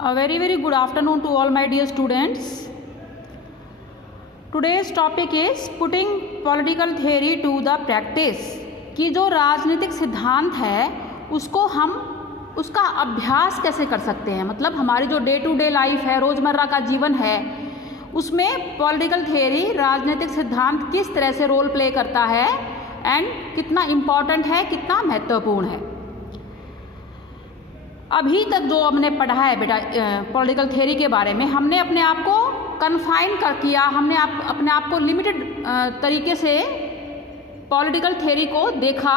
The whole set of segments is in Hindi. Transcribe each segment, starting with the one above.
A very good afternoon to all my dear students. Today's topic is putting political theory to the practice. कि जो राजनीतिक सिद्धांत है उसको हम उसका अभ्यास कैसे कर सकते हैं, मतलब हमारी जो डे टू डे लाइफ है, रोज़मर्रा का जीवन है, उसमें पॉलिटिकल थियरी राजनीतिक सिद्धांत किस तरह से रोल प्ले करता है एंड कितना इम्पॉर्टेंट है, कितना महत्वपूर्ण है। अभी तक जो हमने पढ़ा है बेटा पॉलिटिकल थियरी के बारे में, हमने अपने आप को कन्फाइन कर किया, हमने अपने आप को लिमिटेड तरीके से पॉलिटिकल थियरी को देखा,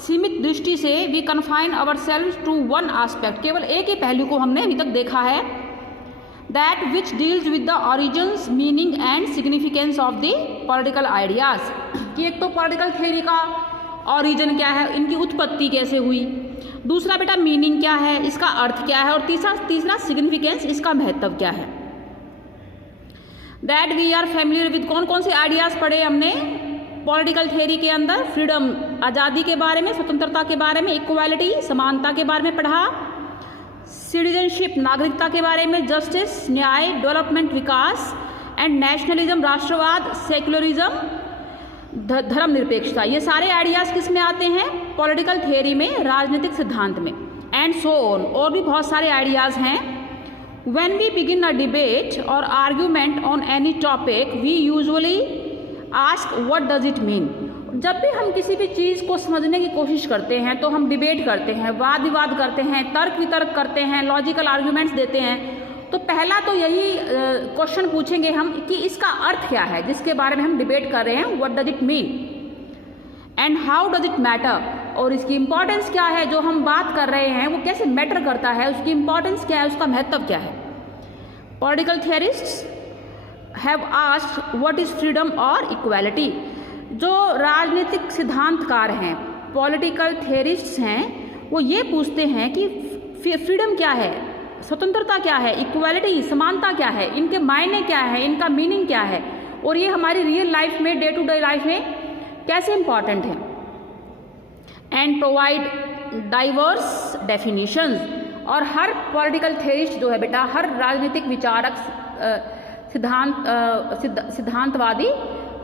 सीमित दृष्टि से। We confine ourselves to one aspect, केवल एक ही पहलू को हमने अभी तक देखा है, that which deals with the origins, meaning and significance of the political ideas. कि एक तो पॉलिटिकल थियरी का ऑरिजिन क्या है, इनकी उत्पत्ति कैसे हुई, दूसरा बेटा मीनिंग क्या है, इसका अर्थ क्या है, और तीसरा सिग्निफिकेंस, इसका महत्व क्या है। That we are familiar with, कौन कौन से आइडियाज़ पढ़े हमने पॉलिटिकल थियरी के अंदर। फ्रीडम, आज़ादी के बारे में, स्वतंत्रता के बारे में, इक्वालिटी, समानता के बारे में पढ़ा, सिटीजनशिप, नागरिकता के बारे में, जस्टिस, न्याय, डेवलपमेंट, विकास, एंड नेशनलिज्म, राष्ट्रवाद, सेक्युलरिज्म, धर्मनिरपेक्षता। ये सारे आइडियाज़ किस में आते हैं, पॉलिटिकल थियरी में, राजनीतिक सिद्धांत में, एंड सो ऑन। और भी बहुत सारे आइडियाज़ हैं। When we begin a debate और argument on any topic we usually ask what does it mean. जब भी हम किसी भी चीज़ को समझने की कोशिश करते हैं तो हम डिबेट करते हैं, वाद विवाद करते हैं, तर्क वितर्क करते हैं, लॉजिकल आर्ग्यूमेंट्स देते हैं, तो पहला तो यही क्वेश्चन पूछेंगे हम कि इसका अर्थ क्या है, जिसके बारे में हम डिबेट कर रहे हैं, what does it mean and how does it matter. और इसकी इम्पॉर्टेंस क्या है, जो हम बात कर रहे हैं वो कैसे मैटर करता है, उसकी इम्पॉर्टेंस क्या है, उसका महत्व क्या है। Political theorists have asked what is freedom और इक्वालिटी। जो राजनीतिक सिद्धांतकार हैं, पॉलिटिकल थियरिस्ट्स हैं, वो ये पूछते हैं कि फ्रीडम क्या है, स्वतंत्रता क्या है, इक्वालिटी, समानता क्या है, इनके मायने क्या है, इनका मीनिंग क्या है, और ये हमारी रियल लाइफ में, डे टू डे लाइफ में कैसे इंपॉर्टेंट है। And provide diverse definitions. और हर पॉलिटिकल थियरिस्ट जो है बेटा, हर राजनीतिक विचारक, सिद्धांतवादी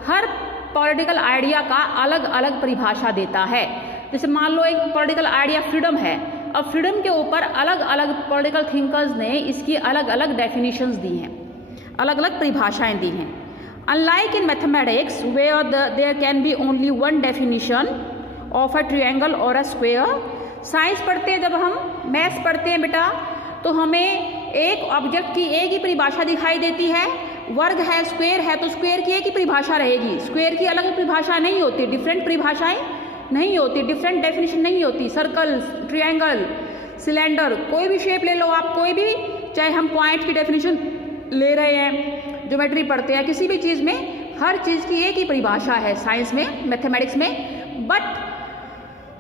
हर पॉलिटिकल आइडिया का अलग अलग परिभाषा देता है। जैसे मान लो एक पॉलिटिकल आइडिया फ्रीडम है, अब फ्रीडम के ऊपर अलग अलग पॉलिटिकल थिंकर्स ने इसकी अलग अलग डेफिनेशंस दी हैं, अलग अलग परिभाषाएं दी हैं। Unlike in mathematics where there can be only one definition of a triangle और अ स्क्वायर। साइंस पढ़ते हैं, जब हम मैथ्स पढ़ते हैं बेटा, तो हमें एक ऑब्जेक्ट की एक ही परिभाषा दिखाई देती है। वर्ग है, स्क्वायर है, तो स्क्वायर की एक ही परिभाषा रहेगी, स्क्वायर की अलग परिभाषा नहीं होती, डिफरेंट परिभाषाएं नहीं होती, डिफरेंट डेफिनेशन नहीं होती। सर्कल, ट्रायंगल, सिलेंडर, कोई भी शेप ले लो आप, कोई भी, चाहे हम पॉइंट की डेफिनेशन ले रहे हैं, ज्योमेट्री पढ़ते हैं, किसी भी चीज़ में हर चीज़ की एक ही परिभाषा है, साइंस में, मैथमेटिक्स में। बट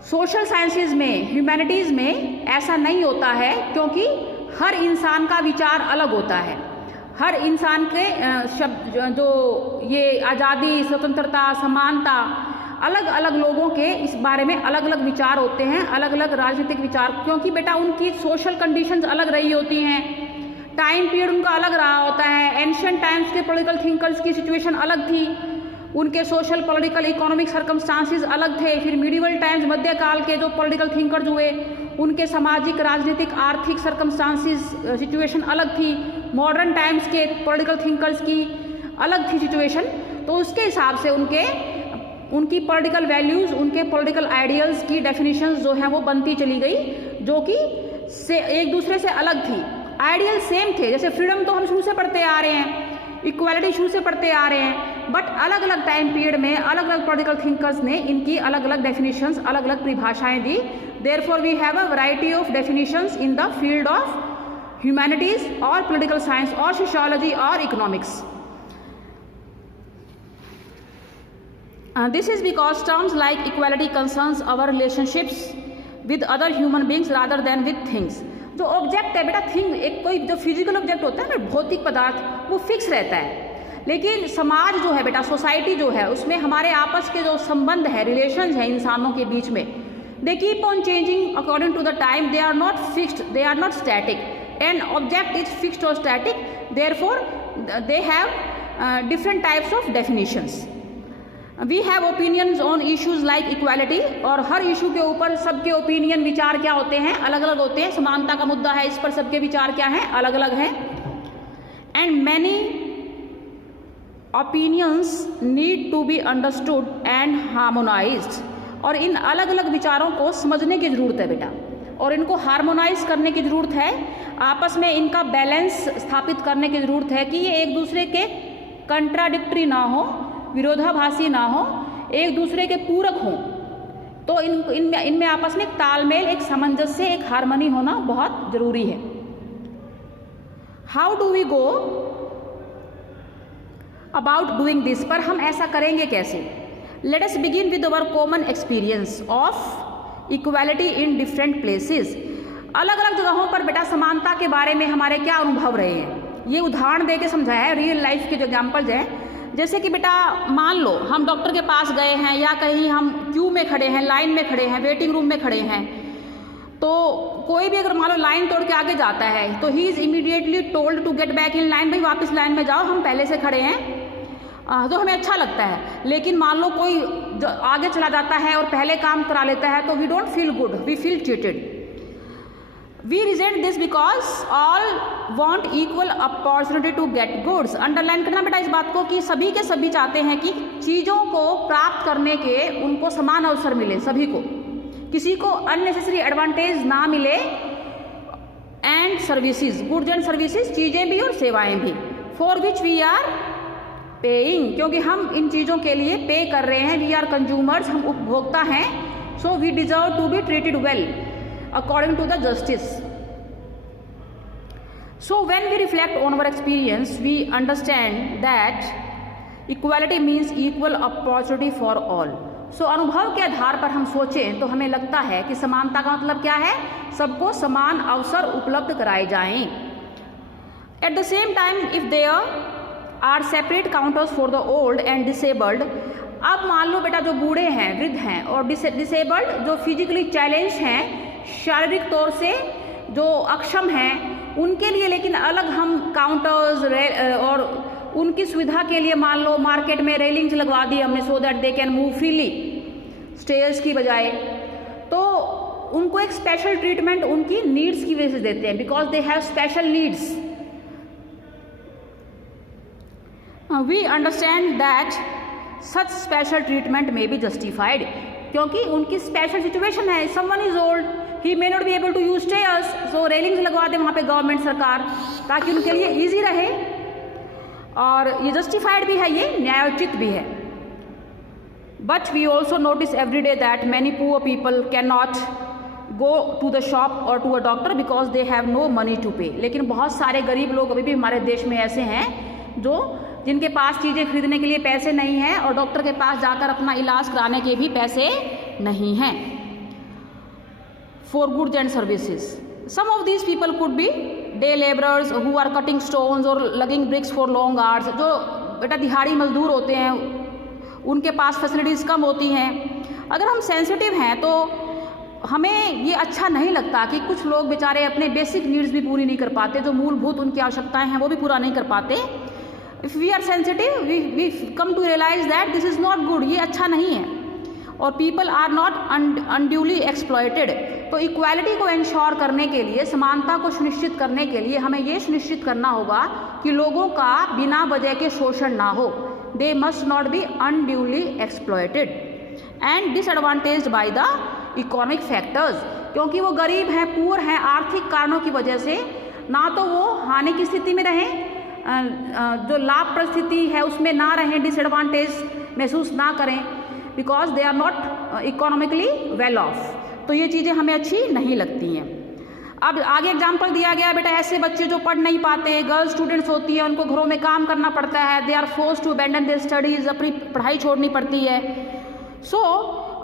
सोशल साइंसेज में, ह्यूमैनिटीज़ में ऐसा नहीं होता है, क्योंकि हर इंसान का विचार अलग होता है। हर इंसान के शब्द, जो ये आज़ादी, स्वतंत्रता, समानता, अलग अलग लोगों के इस बारे में अलग अलग विचार होते हैं, अलग अलग राजनीतिक विचार, क्योंकि बेटा उनकी सोशल कंडीशंस अलग रही होती हैं, टाइम पीरियड उनका अलग रहा होता है। एंशिएंट टाइम्स के पॉलिटिकल थिंकर्स की सिचुएशन अलग थी, उनके सोशल, पॉलिटिकल, इकोनॉमिक सर्कमस्टांसिस अलग थे। फिर मिडिवल टाइम्स, मध्यकाल के जो पॉलिटिकल थिंकर्स हुए, उनके सामाजिक, राजनीतिक, आर्थिक सर्कमस्टांसिस सिचुएशन अलग थी। मॉडर्न टाइम्स के पॉलिटिकल थिंकर्स की अलग थी सिचुएशन। तो उसके हिसाब से उनकी पॉलिटिकल वैल्यूज़, उनके पॉलिटिकल आइडियल्स की डेफिनेशंस जो हैं वो बनती चली गई, जो कि एक दूसरे से अलग थी। आइडियल सेम थे, जैसे फ्रीडम तो हम शुरू से पढ़ते आ रहे हैं, इक्वालिटी शुरू से पढ़ते आ rहे हैं, बट अलग अलग टाइम पीरियड में अलग अलग पॉलिटिकल थिंकर्स ने इनकी अलग अलग डेफिनेशंस, अलग अलग परिभाषाएं दी। Therefore we have a variety of definitions in the field of humanities और पॉलिटिकल साइंस और सोशियोलॉजी और economics. This is because terms like equality concerns our relationships with other human beings rather than with things। जो ऑब्जेक्ट है बेटा, थिंग, एक कोई जो फिजिकल ऑब्जेक्ट होता है ना, भौतिक पदार्थ, वो फिक्स रहता है। लेकिन समाज जो है बेटा, सोसाइटी जो है, उसमें हमारे आपस के जो संबंध है, रिलेशंस हैं इंसानों के बीच में, they keep on changing according to the time, they are not fixed, they are not static. An object is fixed और static, therefore they have different types of definitions. We have opinions on issues like equality, और हर इशू के ऊपर सबके ओपिनियन विचार क्या होते हैं, अलग अलग होते हैं। समानता का मुद्दा है, इस पर सबके विचार क्या हैं, अलग अलग हैं। And many opinions need to be understood and harmonised, और इन अलग अलग विचारों को समझने की ज़रूरत है बेटा, और इनको हार्मोनाइज करने की ज़रूरत है, आपस में इनका बैलेंस स्थापित करने की ज़रूरत है कि ये एक दूसरे के कंट्राडिक्टरी ना हो, विरोधाभासी ना हो, एक दूसरे के पूरक हों। तो इनमें आपस में एक तालमेल, एक सामंजस्य, एक हार्मनी होना बहुत ज़रूरी है। How do we go about doing this, पर हम ऐसा करेंगे कैसे? Let us begin with our common experience of equality in different places. अलग अलग जगहों पर बेटा समानता के बारे में हमारे क्या अनुभव रहे हैं, ये उदाहरण दे के समझाया है, रियल लाइफ के जो एग्जाम्पल्स हैं। जैसे कि बेटा मान लो हम डॉक्टर के पास गए हैं, या कहीं हम क्यू में खड़े हैं, लाइन में खड़े हैं, वेटिंग रूम में खड़े हैं, तो कोई भी अगर मान लो लाइन तोड़ के आगे जाता है तो he is immediately told to get back in line, भाई वापस लाइन में जाओ, हम पहले से खड़े हैं, तो हमें अच्छा लगता है। लेकिन मान लो कोई आगे चला जाता है और पहले काम करा लेता है, तो we don't feel good, we feel cheated. We resent this because all want equal opportunity to get goods। Underline करना बेटा इस बात को कि सभी के सभी चाहते हैं कि चीज़ों को प्राप्त करने के उनको समान अवसर मिले, सभी को, किसी को अननेसेसरी एडवांटेज ना मिले। And services, goods and services, चीज़ें भी और सेवाएं भी, for which we are paying, क्योंकि हम इन चीज़ों के लिए पे कर रहे हैं, वी आर कंज्यूमर्स, हम उपभोक्ता हैं। So we deserve to be treated well according to the justice। So when we reflect on our experience, we understand that equality means equal opportunity for all। So अनुभव के आधार पर हम सोचें तो हमें लगता है कि समानता का मतलब क्या है, सबको समान अवसर उपलब्ध कराए जाएं। At the same time, if there are separate counters for the old and disabled, अब मान लो बेटा जो बूढ़े हैं, वृद्ध हैं, और डिसेबल्ड जो फिजिकली चैलेंज हैं, शारीरिक तौर से जो अक्षम हैं, उनके लिए लेकिन अलग हम काउंटर्स और उनकी सुविधा के लिए मान लो मार्केट में रेलिंग्स लगवा दी हमने, so that they can move freely, stairs की बजाय। तो उनको एक स्पेशल ट्रीटमेंट उनकी नीड्स की वजह से देते हैं, because they have special needs. We understand that such special treatment may be justified, क्योंकि उनकी स्पेशल सिचुएशन है। Someone is old, he may not be able to use stairs, so railings लगवा दे वहाँ पे गवर्नमेंट सरकार, ताकि उनके लिए इजी रहे, और ये जस्टिफाइड भी है, ये न्यायोचित भी है। But we also notice every day that many poor people can not go to the shop और to a doctor because they have no money to pay. लेकिन बहुत सारे गरीब लोग अभी भी हमारे देश में ऐसे हैं जो जिनके पास चीज़ें खरीदने के लिए पैसे नहीं हैं, और डॉक्टर के पास जाकर अपना इलाज कराने के भी पैसे नहीं हैं। For goods and services, some of these people could be day labourers who are cutting stones और lugging bricks for long hours. जो बेटा दिहाड़ी मजदूर होते हैं, उनके पास फैसिलिटीज़ कम होती हैं। अगर हम सेंसिटिव हैं तो हमें ये अच्छा नहीं लगता कि कुछ लोग बेचारे अपने बेसिक नीड्स भी पूरी नहीं कर पाते, जो मूलभूत उनकी आवश्यकताएं हैं वो भी पूरा नहीं कर पाते। If we are sensitive, we come to realize that this is not good, ये अच्छा नहीं है, और people are not unduly exploited. तो इक्वालिटी को इंश्योर करने के लिए, समानता को सुनिश्चित करने के लिए हमें ये सुनिश्चित करना होगा कि लोगों का बिना वजह के शोषण ना हो। They must not be unduly exploited and disadvantaged by the economic factors, क्योंकि वो गरीब हैं, पुअर हैं, आर्थिक कारणों की वजह से ना तो वो हानि की स्थिति में रहें, जो लाभ परिस्थिति है उसमें ना रहें, डिसएडवांटेज महसूस ना करें, because they are not economically well off. तो ये चीज़ें हमें अच्छी नहीं लगती हैं। अब आगे एग्जाम्पल दिया गया बेटा, ऐसे बच्चे जो पढ़ नहीं पाते, गर्ल्स स्टूडेंट्स होती हैं, उनको घरों में काम करना पड़ता है, they are forced to abandon their studies, अपनी पढ़ाई छोड़नी पड़ती है। सो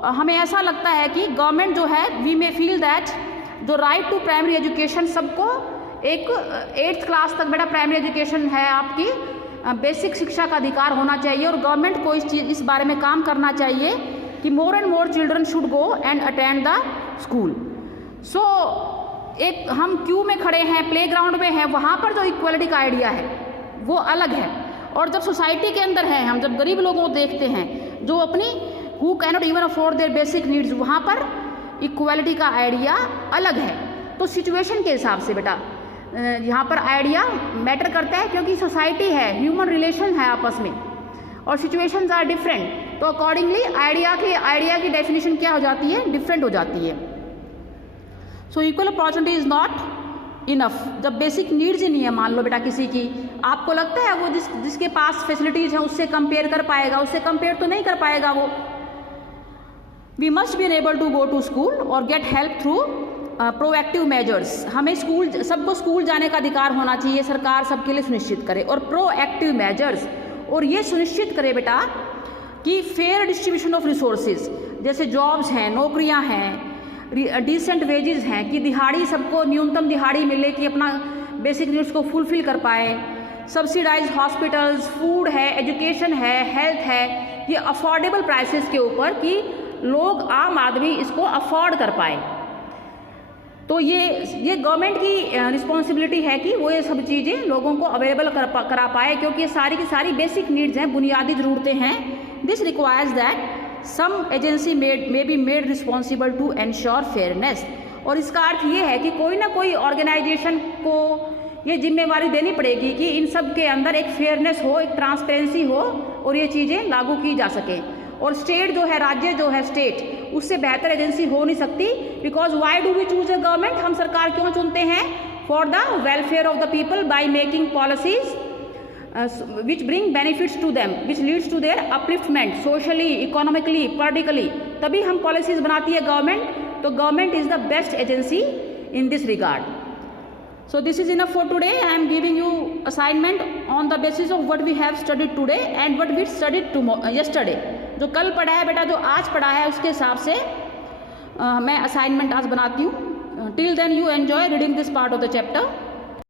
हमें ऐसा लगता है कि गवर्नमेंट जो है, वी मे फील दैट जो राइट टू प्राइमरी एजुकेशन, सबको एक 8th क्लास तक बेटा प्राइमरी एजुकेशन है आपकी, बेसिक शिक्षा का अधिकार होना चाहिए, और गवर्नमेंट को इस बारे में काम करना चाहिए कि more and more children should go and attend the school. So एक हम क्यू में खड़े हैं, प्लेग्राउंड में हैं, वहाँ पर जो इक्वलिटी का आइडिया है वो अलग है। और जब सोसाइटी के अंदर हैं, हम जब गरीब लोगों को देखते हैं जो अपनी who cannot even afford their basic needs, वहाँ पर इक्वलिटी का आइडिया अलग है। तो सिचुएशन के हिसाब से बेटा यहाँ पर आइडिया मैटर करता है, क्योंकि सोसाइटी है, ह्यूमन रिलेशन है आपस में, और सिचुएशंस आर डिफरेंट। तो अकॉर्डिंगली आइडिया की डेफिनेशन क्या हो जाती है, डिफरेंट हो जाती है। So equal opportunity is not enough. जब बेसिक नीड्स ही नहीं है मान लो बेटा किसी की, आपको लगता है वो जिसके पास फैसिलिटीज़ हैं उससे कंपेयर कर पाएगा? उससे कंपेयर तो नहीं कर पाएगा वो। We must be enable to go to school और get help through proactive measures. हमें सबको स्कूल जाने का अधिकार होना चाहिए, सरकार सबके लिए सुनिश्चित करे। और प्रोएक्टिव मेजर्स, और ये सुनिश्चित करे बेटा कि फेयर डिस्ट्रीब्यूशन ऑफ रिसोर्सेज, जैसे जॉब्स हैं, नौकरियां हैं, डिसेंट वेजेस हैं, कि दिहाड़ी सबको न्यूनतम दिहाड़ी मिले कि अपना बेसिक नीड्स को फुलफिल कर पाए। सब्सिडाइज हॉस्पिटल्स, फूड है, एजुकेशन है, हेल्थ है, ये अफोर्डेबल प्राइसेस के ऊपर कि लोग, आम आदमी इसको अफोर्ड कर पाए। तो ये गवर्नमेंट की रिस्पॉन्सिबिलिटी है कि वो ये सब चीज़ें लोगों को अवेलेबल करा पाए, क्योंकि ये सारी की सारी बेसिक नीड्स हैं, बुनियादी ज़रूरतें हैं। This requires that some agency may be made responsible to ensure fairness. और इसका अर्थ ये है कि कोई ना कोई ऑर्गेनाइजेशन को ये जिम्मेवारी देनी पड़ेगी कि इन सब के अंदर एक फेयरनेस हो, एक ट्रांसपेरेंसी हो, और ये चीज़ें लागू की जा सकें। और स्टेट जो है, राज्य जो है स्टेट, उससे बेहतर एजेंसी हो नहीं सकती। Because why do we choose a government? हम सरकार क्यों चुनते हैं? For the welfare of the people by making policies which bring benefits to them, which leads to their upliftment socially, economically, politically। तभी हम पॉलिसीज बनाती है गवर्नमेंट। तो government is the best agency in this regard. So this is enough for today. I am giving you assignment on the basis of what we have studied today and what we studied yesterday। जो कल पढ़ा है बेटा, जो आज पढ़ा है, उसके हिसाब से मैं असाइनमेंट आज बनाती हूँ। Till then you enjoy reading this part of the chapter।